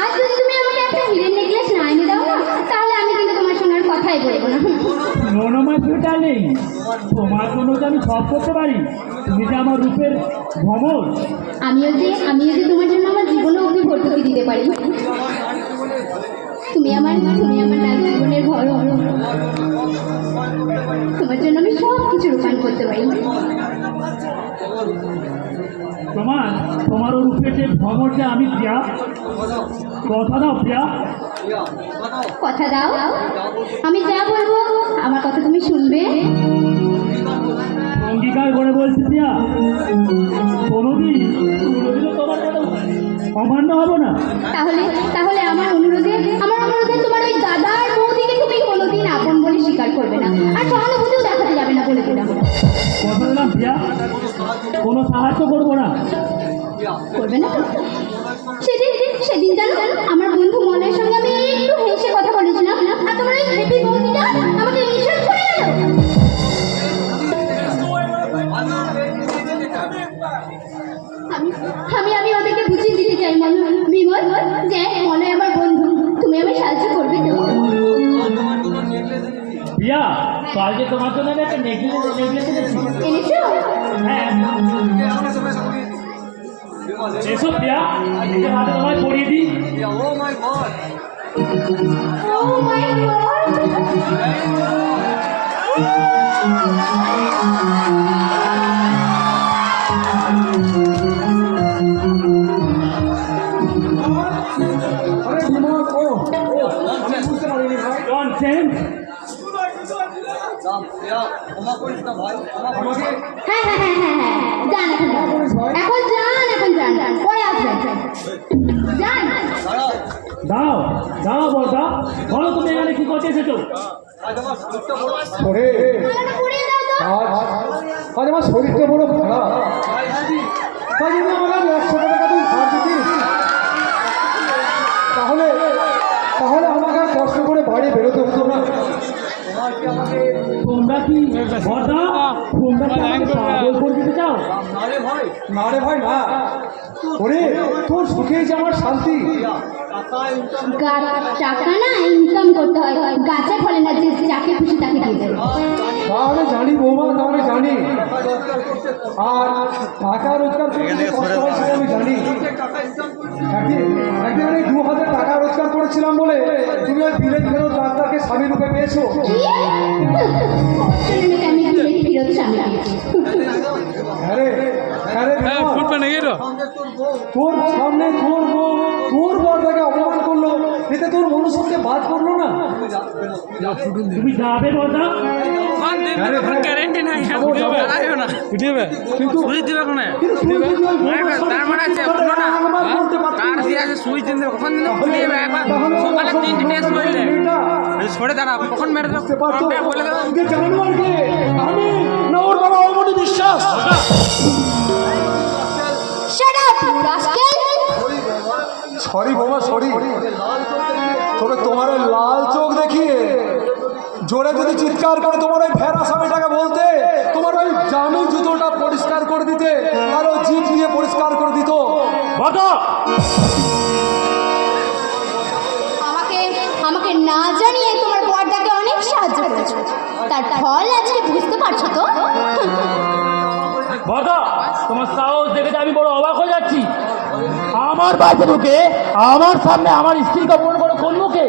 আজ যদি তুমি আমাকে একটা হীরের নেকলেস না এনে দাও না, তাহলে আমি কিন্তু তোমার সঙ্গে আর কথাই বলবো না। নো মাই ডার্লিং, তোমার জন্য তো আমি সব করতে পারি। তুমি যে আমার রূপের ভ্রমর। আমিও যে তোমার জন্য আমার জীবনে অগ্নি ভর্তুকি দিতে পারি। তুমি আমার ডাক জীবনের ভরণ। তোমার জন্য আমি সব কিছু রূপায়ণ করতে পারি। তোমার রূপের যে ভ্রমরটা আমি প্রিয়া, কথা দাও প্রিয়া, কথা দাও আমি যা বলবো আমার কথা তুমি শুনবে। অঙ্গীকার করে বলছি প্রিয়া, কোনোদিন তোমার কথা অমান্য হবো না। তাহলে আমার অনুরোধে তোমার ওই দাদার বৌদিকে তুমি কোনোদিন আপন বলে স্বীকার করবে না, আর সহানুভূতিও দেখাতে যাবে না বলে দিলাম। কথা দিলাম প্রিয়া, কোনো সাহায্য করবো না। করবে না? সেদিন জানো আমার বন্ধু মনের সঙ্গে আমি একটু হেসে কথা বলেছিলাম, আর তোমার ওই হেপি বৌদিটা আমাকে ইনসাল্ট করে গেল। আমি ওদেরকে বুঝিয়ে দিতে চাই বিমল, যে মনে আমার বন্ধু, তুমি আমি সাহায্য করবে তো? প্রিয়া, কাল যে তোমার জন্য আমি একটা নেকলেস এনেছো? হ্যাঁ, এসো প্রিয়া, নিজের হাতে তোমায় পরিয়ে দিই। Oh my God! হ্যাঁ, যান এখন পরে আসবেন। যান। দাও বলটা, বলো তুমি এখানে কি করতে এসেছো? আজ আমার শরীরটা বড় খারাপ, তাই জন্য আমার 100 টাকা তুই ধার দিতিস, তাহলে আমাকে আর কষ্ট করে বাড়ি বেরোতে হতো না। তোমরা কি পাগল করে দিতে চাও? না রে ভাই না, ওরে তোর সুখেই যে আমার শান্তি। টাকা না ইনকাম করতে হয়, গাছে ফলে না যে যাকে খুশি তাকে দিয়ে দেবে। তাহলে জানি বৌমা, তাহলে জানি, আর টাকা রোজগার করতে কষ্ট হয় সেটা আমি জানি। একদিন আমি 2000 টাকা রোজগার করেছিলাম বলে তুমি ওই বিলেত ফেরত ডাক্তারকে স্বামী রূপে পেয়েছো। আমি ফেরত স্বামী। তোর সামনে তোর বরটাকে অপমান করলো, এতে তোর মনুষ্যকে বাদ করলো না। তুমি যাবে বলটা? গ্যারেন্টি নাই, কিন্তু সুইচ দিবে কোনে? তার মানে আছে কার দিয়ে আছে সুইচ দিন কখন দিন দিবে? একবার সকালে 3টি টেস্ট করলে ছড়ে দাঁড়া, কখন মেরে দেবো বলে দেবো। আমি না ওর বাবা অমনি বিশ্বাস। সরি বাবা, সরি। তোমার ওই লাল চোখ দেখিয়ে জোরে যদি চিৎকার করে তোমার ওই ভেড়া স্বামীটাকে বলতে, তোমার ওই জামি জুতোটা পরিষ্কার করে দিতে, আর ওই জিপ দিয়ে পরিষ্কার করে দিত। আমাকে না জানিয়ে তোমার বরটাকে অনেক সাহায্য করেছো, তার ফল আজকে বুঝতে পারছো তো? তোমার সাহস দেখে আমি বড় অবাক হয়ে যাচ্ছি। আমার বাড়িতে ঢুকে আমার সামনে আমার স্ত্রীকে অপমান করে কোন মুখে?